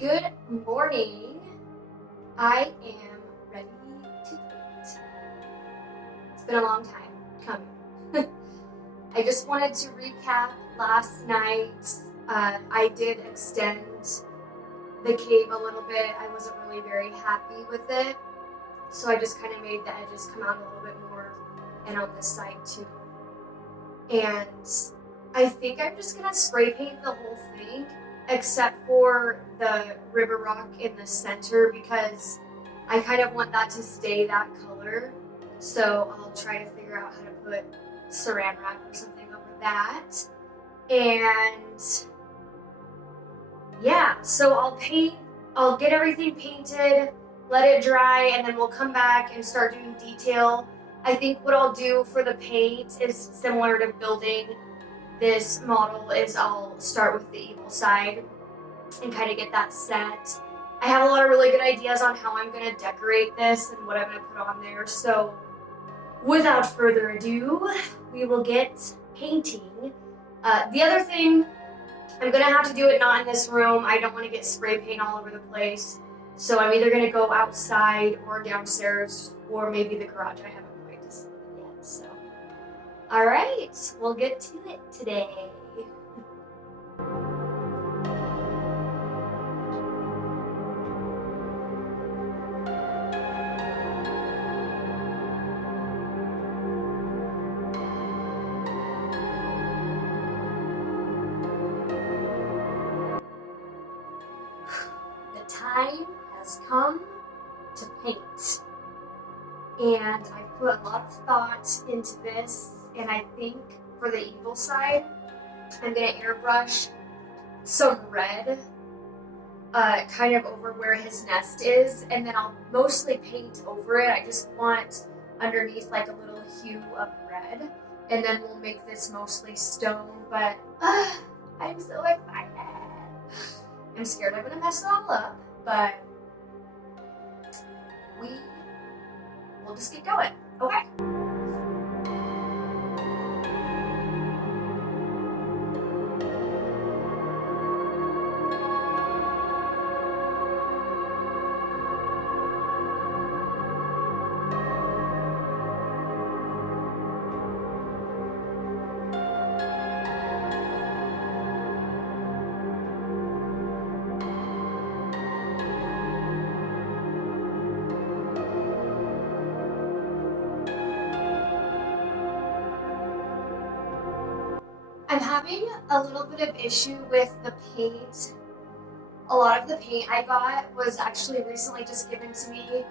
Good morning. I am ready to paint. It's been a long time coming. I just wanted to recap last night. I did extend the cave a little bit. I wasn't really very happy with it. So I just kind of made the edges come out a little bit more, and on this side too. And I think I'm just gonna spray paint the whole thing except for the river rock in the center because I kind of want that to stay that color. So I'll try to figure out how to put saran wrap or something over that. And yeah, so I'll get everything painted, let it dry, and then we'll come back and start doing detail. I think what I'll do for the paint is similar to building this model is I'll start with the evil side and kind of get that set. I have a lot of really good ideas on how I'm going to decorate this and what I'm going to put on there. So without further ado, we will get painting. The other thing, I'm going to have to do it not in this room. I don't want to get spray paint all over the place. So I'm either going to go outside or downstairs or maybe the garage. I haven't quite decided yet. So, all right, we'll get to it today. The time has come to paint. And I put a lot of thought into this, and I think for the evil side, I'm gonna airbrush some red kind of over where his nest is, and then I'll mostly paint over it. I just want underneath like a little hue of red, and then we'll make this mostly stone, but I'm so excited. I'm scared I'm gonna mess it all up, but we'll just get going. Okay. I'm having a little bit of issue with the paint. A lot of the paint I got was actually recently just given to me.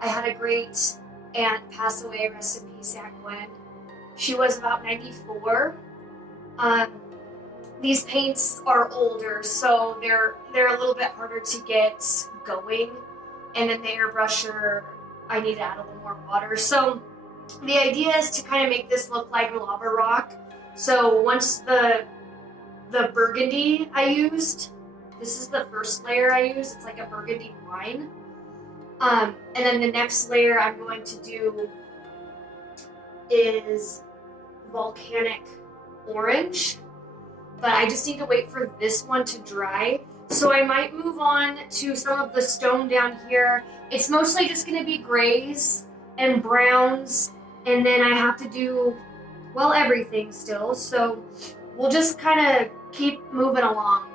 I had a great aunt pass away, rest in peace, Aunt Gwen. She was about 94. These paints are older, so they're a little bit harder to get going. And then the airbrusher, I need to add a little more water. So the idea is to kind of make this look like lava rock. So once the burgundy I used, this is the first layer I used, it's like a burgundy wine. And then the next layer I'm going to do is volcanic orange, but I just need to wait for this one to dry. So I might move on to some of the stone down here. It's mostly just gonna be grays and browns, and then I have to do, well, everything still, so we'll just kind of keep moving along.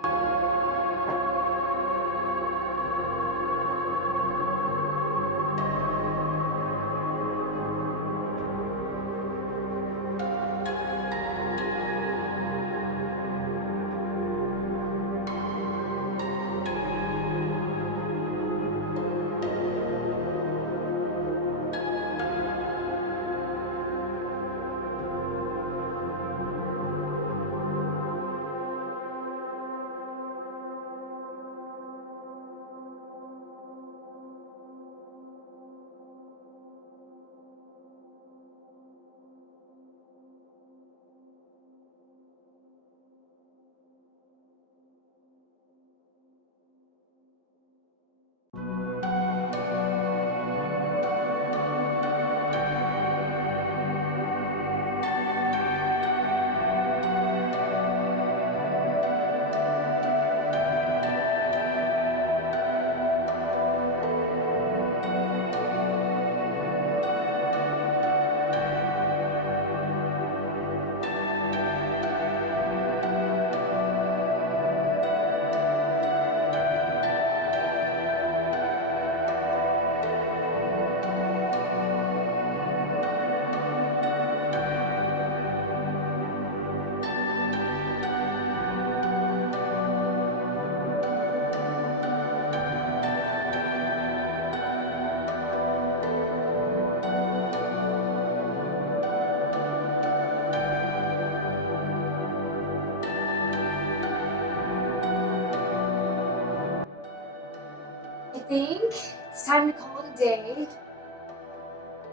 I think it's time to call it a day.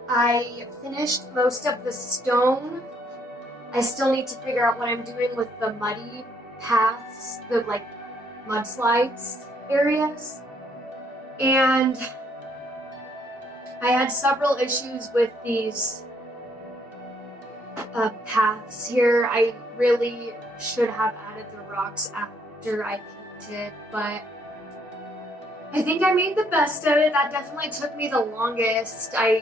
I finished most of the stone. I still need to figure out what I'm doing with the muddy paths, the like mudslides areas. And I had several issues with these paths here. I really should have added the rocks after I painted, but I think I made the best of it. That definitely took me the longest. I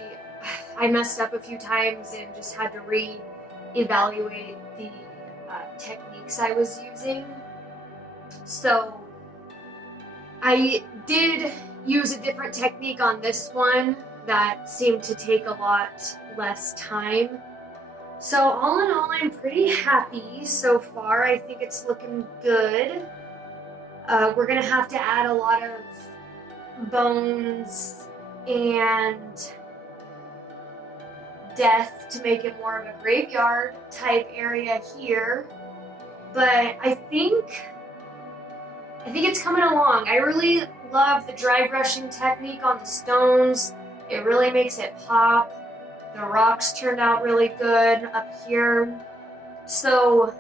messed up a few times and just had to re-evaluate the techniques I was using. So I did use a different technique on this one that seemed to take a lot less time. So all in all, I'm pretty happy so far. I think it's looking good. We're gonna have to add a lot of bones and death to make it more of a graveyard type area here. But I think it's coming along. I really love the dry brushing technique on the stones. It really makes it pop. The rocks turned out really good up here. So,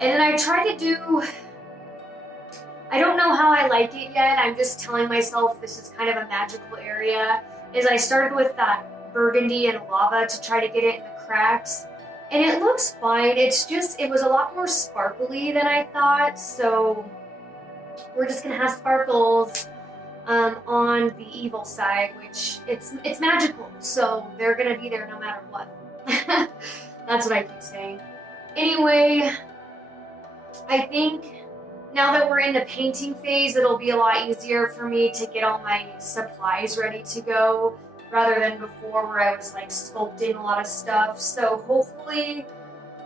and then I try to do, I don't know how I like it yet. I'm just telling myself this is kind of a magical area. Is I started with that burgundy and lava to try to get it in the cracks. And it looks fine. It's just, it was a lot more sparkly than I thought. So we're just gonna have sparkles on the evil side, which it's magical, so they're gonna be there no matter what. That's what I keep saying. Anyway, I think now that we're in the painting phase, it'll be a lot easier for me to get all my supplies ready to go, rather than before where I was like sculpting a lot of stuff. So hopefully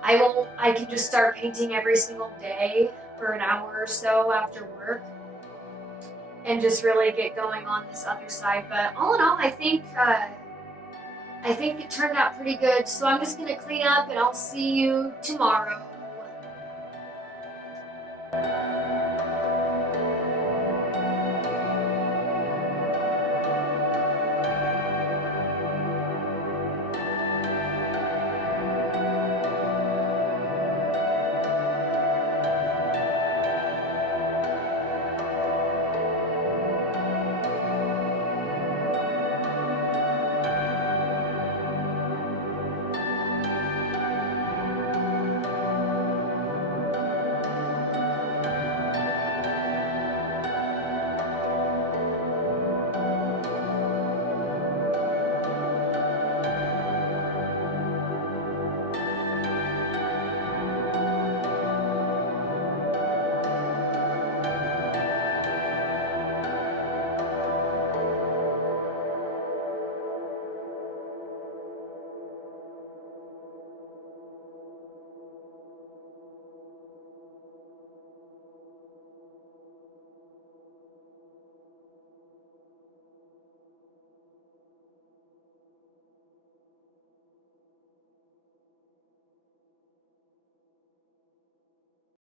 I can just start painting every single day for an hour or so after work and just really get going on this other side. But all in all, I think it turned out pretty good. So I'm just gonna clean up and I'll see you tomorrow.